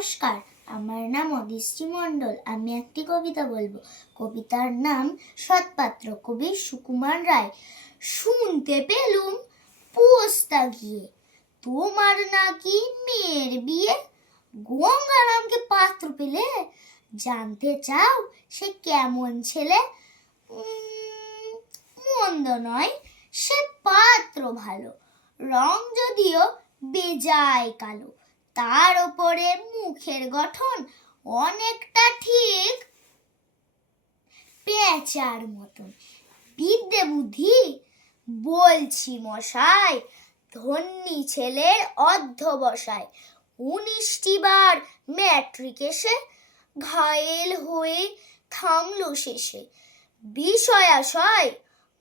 নমস্কার, আমার নাম অদিশ্রী মণ্ডল। আমি একটি কবিতা বলবো। কবিতার নাম সৎপাত্র, কবি সুকুমার রায়। শুনতে পেলুম পোস্তা গিয়ে, তোমার নাকি মেয়ের বিয়ে। গঙ্গারামকে পাত্র পেলে, জানতে চাও সে কেমন ছেলে? মন্দ নয়, সে পাত্র ভালো, রং যদিও বেজায় কালো। তার ওপরে মুখের গঠন অনেকটা ঠিক পেঁচার মতন। বিদ্যে বুদ্ধি বলছি মশাই, ধন্যী ছেলের অধ্যবসায়। 19টি বার ম্যাট্রিক এসে ঘায়েল হয়ে থামলো শেষে। বিষয়াশয়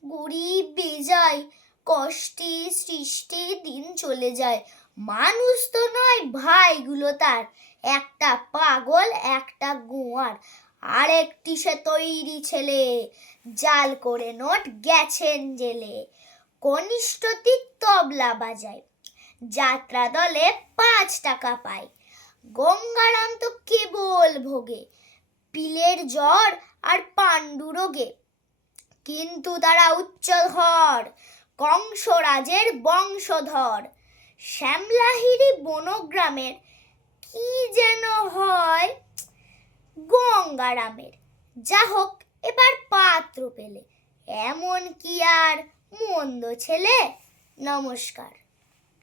গরিব বেজায়, কষ্টে সৃষ্টে দিন চলে যায়। মানুষ তো নয় ভাইগুলো তার, একটা পাগল একটা গোয়ার। আরেকটি সে তৈরি ছেলে, জাল করে নোট গেছেন জেলে। কনিষ্ঠতি তবলা বাজায়, যাত্রা দলে 5 টাকা পায়। গঙ্গারাম তো কেবল ভোগে পিলের জ্বর আর পাণ্ডু রোগে। কিন্তু তারা উচ্চধর, কংসরাজের বংশধর। শ্যামলাহিরি বনগ্রামের কি যেন হয় গঙ্গারামের। যা হোক, এবার পাত্র পেলে, এমন কি আর মন্দ ছেলে? নমস্কার।